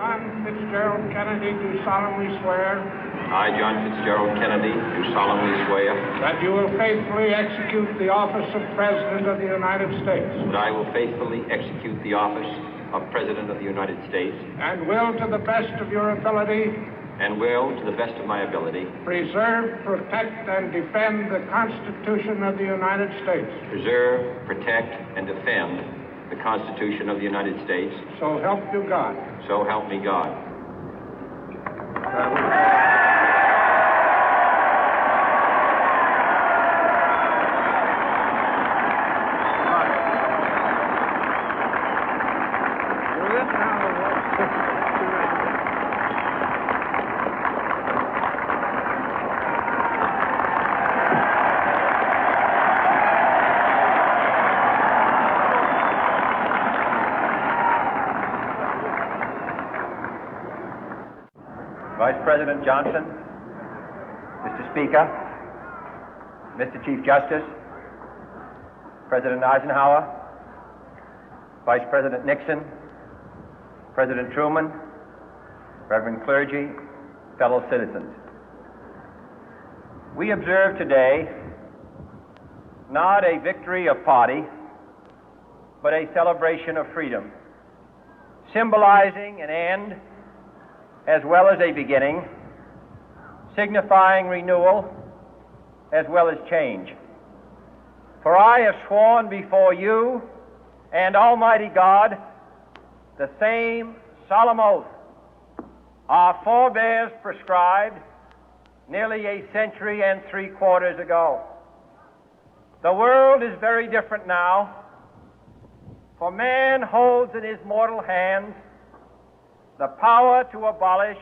John Fitzgerald Kennedy, do solemnly swear I, John Fitzgerald Kennedy, do solemnly swear that you will faithfully execute the office of President of the United States that I will faithfully execute the office of President of the United States and will, to the best of your ability, and will, to the best of my ability, preserve, protect, and defend the Constitution of the United States. preserve, protect, and defend the Constitution of the United States. So help you God. So help me God. Vice President Johnson, Mr. Speaker, Mr. Chief Justice, President Eisenhower, Vice President Nixon, President Truman, Reverend clergy, fellow citizens. We observe today not a victory of party, but a celebration of freedom, symbolizing an end as well as a beginning, signifying renewal as well as change. For I have sworn before you and Almighty God the same solemn oath our forebears prescribed nearly a century and 3/4 ago. The world is very different now, for man holds in his mortal hands the power to abolish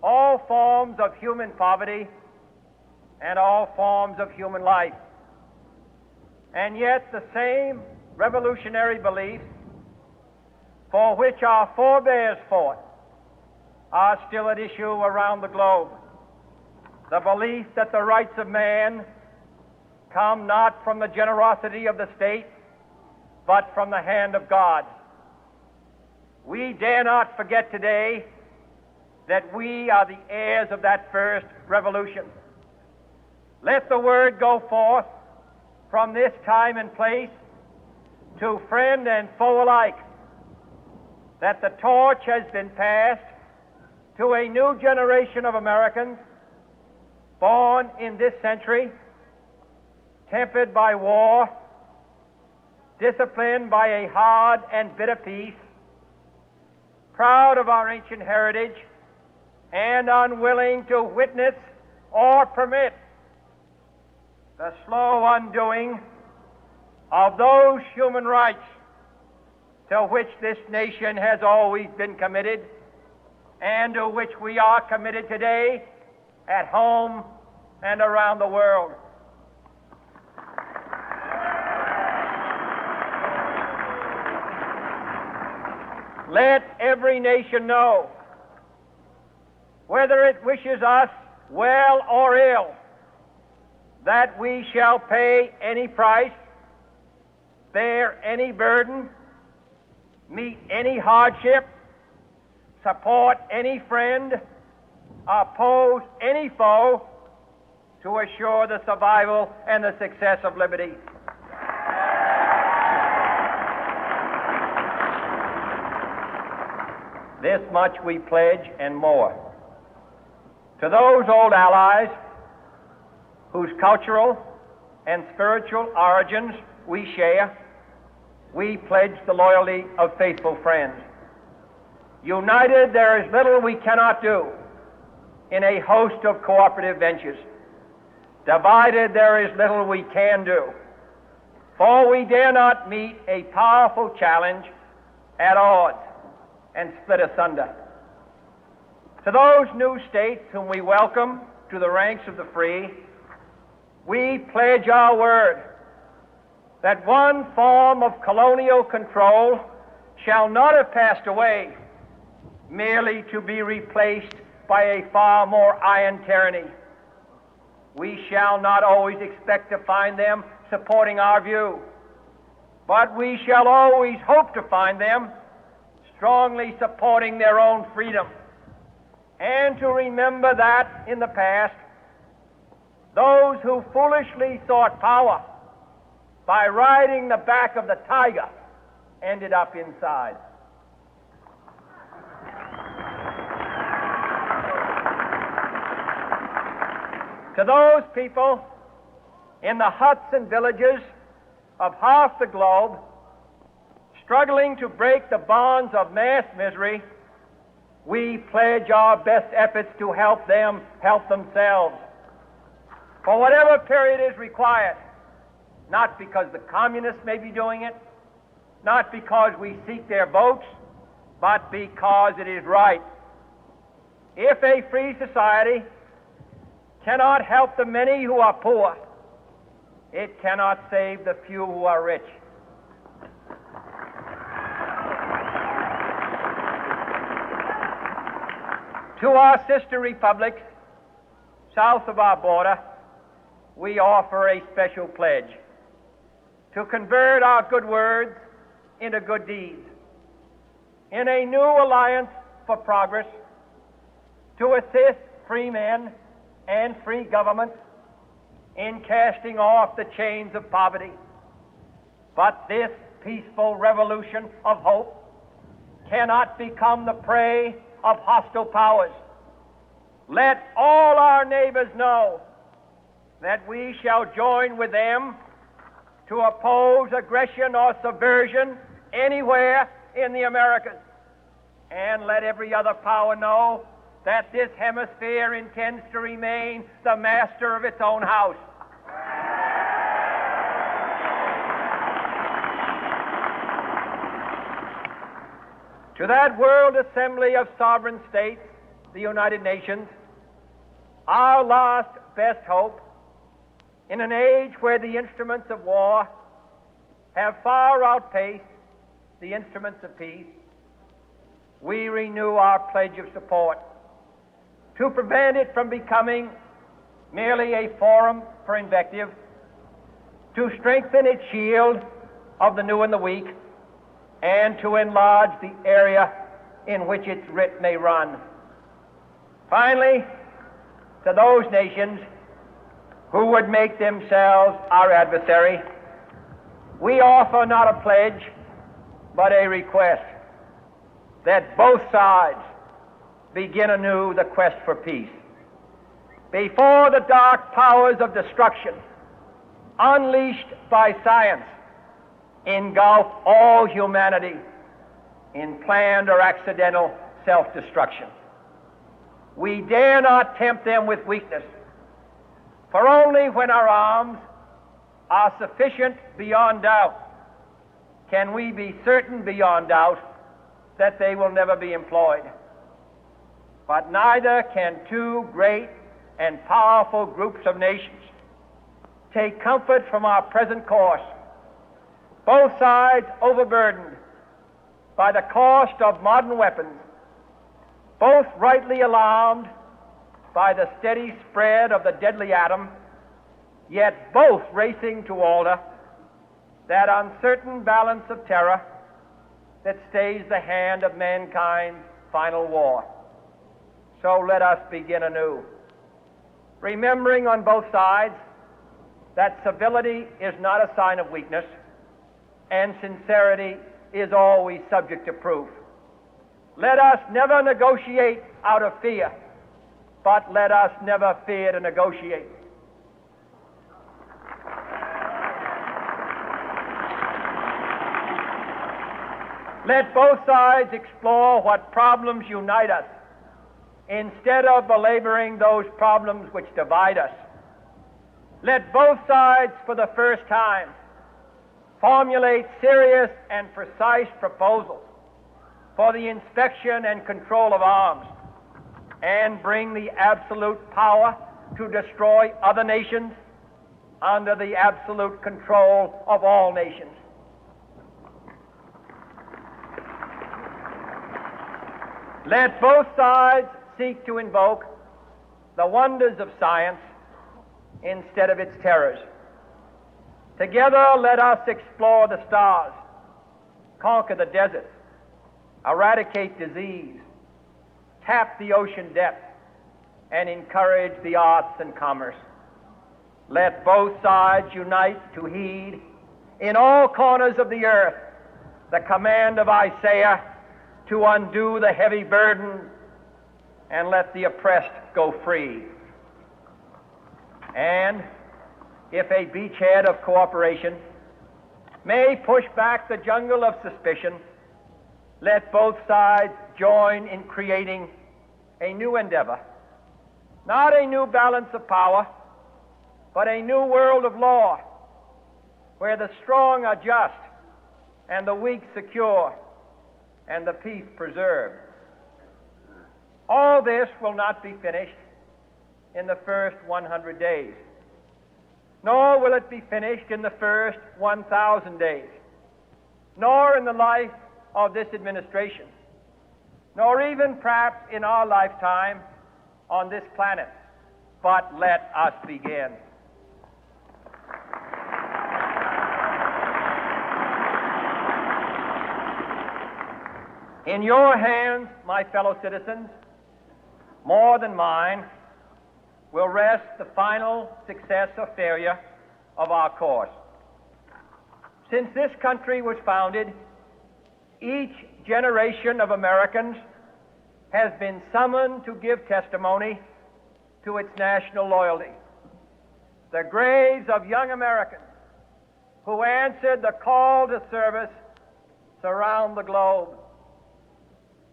all forms of human poverty and all forms of human life. And yet the same revolutionary beliefs for which our forebears fought are still at issue around the globe. The belief that the rights of man come not from the generosity of the state, but from the hand of God. We dare not forget today that we are the heirs of that first revolution. Let the word go forth from this time and place to friend and foe alike that the torch has been passed to a new generation of Americans born in this century, tempered by war, disciplined by a hard and bitter peace, proud of our ancient heritage, and unwilling to witness or permit the slow undoing of those human rights to which this nation has always been committed and to which we are committed today at home and around the world. Let every nation know, whether it wishes us well or ill, that we shall pay any price, bear any burden, meet any hardship, support any friend, oppose any foe to assure the survival and the success of liberty. This much we pledge and more. To those old allies whose cultural and spiritual origins we share, we pledge the loyalty of faithful friends. United, there is little we cannot do in a host of cooperative ventures. Divided, there is little we can do, for we dare not meet a powerful challenge at odds and split asunder. To those new states whom we welcome to the ranks of the free, we pledge our word that one form of colonial control shall not have passed away, merely to be replaced by a far more iron tyranny. We shall not always expect to find them supporting our view, but we shall always hope to find them strongly supporting their own freedom, and to remember that in the past, those who foolishly sought power by riding the back of the tiger ended up inside. To those people in the huts and villages of half the globe struggling to break the bonds of mass misery, we pledge our best efforts to help them help themselves for whatever period is required, not because the communists may be doing it, not because we seek their votes, but because it is right. If a free society cannot help the many who are poor, it cannot save the few who are rich. To our sister republics south of our border, we offer a special pledge to convert our good words into good deeds, in a new alliance for progress, to assist free men and free governments in casting off the chains of poverty. But this peaceful revolution of hope cannot become the prey of hostile powers. Let all our neighbors know that we shall join with them to oppose aggression or subversion anywhere in the Americas. And let every other power know that this hemisphere intends to remain the master of its own house. To that World Assembly of Sovereign States, the United Nations, our last best hope, in an age where the instruments of war have far outpaced the instruments of peace, we renew our pledge of support to prevent it from becoming merely a forum for invective, to strengthen its shield of the new and the weak, and to enlarge the area in which its writ may run. Finally, to those nations who would make themselves our adversary, we offer not a pledge, but a request that both sides begin anew the quest for peace. Before the dark powers of destruction, unleashed by science, engulf all humanity in planned or accidental self-destruction, we dare not tempt them with weakness, for only when our arms are sufficient beyond doubt can we be certain beyond doubt that they will never be employed. But neither can two great and powerful groups of nations take comfort from our present course, both sides overburdened by the cost of modern weapons, both rightly alarmed by the steady spread of the deadly atom, yet both racing to alter that uncertain balance of terror that stays the hand of mankind's final war. So let us begin anew, remembering on both sides that civility is not a sign of weakness, and sincerity is always subject to proof. Let us never negotiate out of fear, but let us never fear to negotiate. Let both sides explore what problems unite us, instead of belaboring those problems which divide us. Let both sides, for the first time, formulate serious and precise proposals for the inspection and control of arms, and bring the absolute power to destroy other nations under the absolute control of all nations. Let both sides seek to invoke the wonders of science instead of its terrors. Together, let us explore the stars, conquer the deserts, eradicate disease, tap the ocean depth, and encourage the arts and commerce. Let both sides unite to heed in all corners of the earth the command of Isaiah to undo the heavy burden and let the oppressed go free. And if a beachhead of cooperation may push back the jungle of suspicion, let both sides join in creating a new endeavor, not a new balance of power, but a new world of law, where the strong are just and the weak secure and the peace preserved. All this will not be finished in the first 100 days, nor will it be finished in the first 1,000 days, nor in the life of this administration, nor even perhaps in our lifetime on this planet. But let us begin. In your hands, my fellow citizens, more than mine, will rest the final success or failure of our course. Since this country was founded, each generation of Americans has been summoned to give testimony to its national loyalty. The graves of young Americans who answered the call to service surround the globe.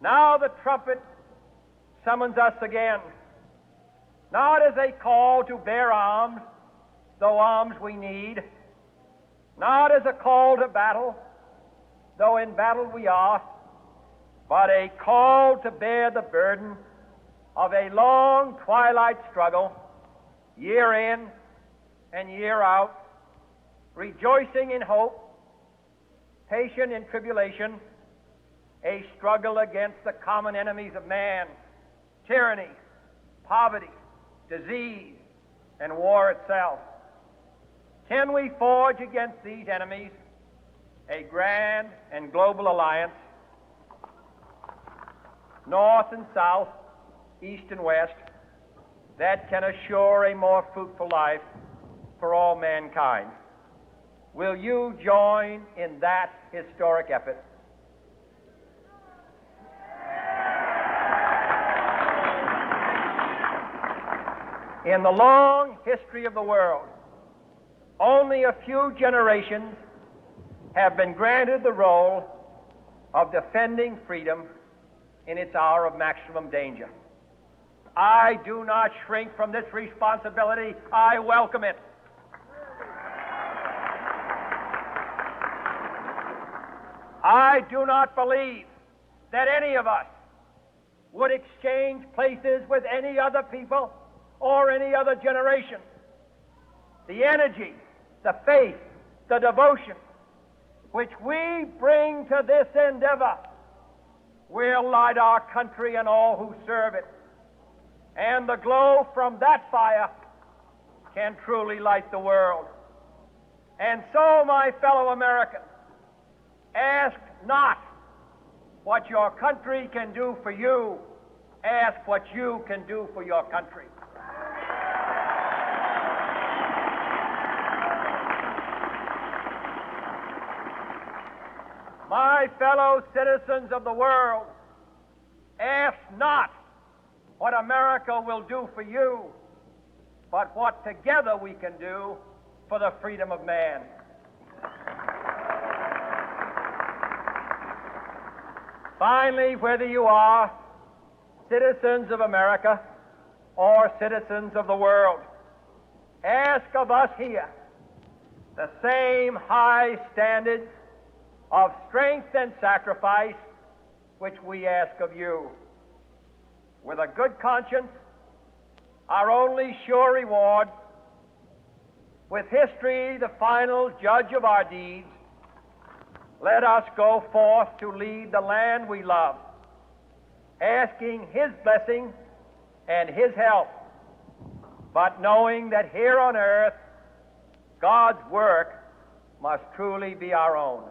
Now the trumpet summons us again, not as a call to bear arms, though arms we need, not as a call to battle, though in battle we are, but a call to bear the burden of a long twilight struggle, year in and year out, rejoicing in hope, patient in tribulation, a struggle against the common enemies of man, tyranny, poverty, disease, and war itself. Can we forge against these enemies a grand and global alliance, north and south, east and west, that can assure a more fruitful life for all mankind? Will you join in that historic effort? In the long history of the world, only a few generations have been granted the role of defending freedom in its hour of maximum danger. I do not shrink from this responsibility. I welcome it. I do not believe that any of us would exchange places with any other people or any other generation. The energy, the faith, the devotion which we bring to this endeavor will light our country and all who serve it. And the glow from that fire can truly light the world. And so, my fellow Americans, ask not what your country can do for you, ask what you can do for your country. My fellow citizens of the world, ask not what America will do for you, but what together we can do for the freedom of man. Finally, whether you are citizens of America or citizens of the world, ask of us here the same high standards of strength and sacrifice which we ask of you. With a good conscience, our only sure reward, with history the final judge of our deeds, let us go forth to lead the land we love, asking His blessing and His help, but knowing that here on earth God's work must truly be our own.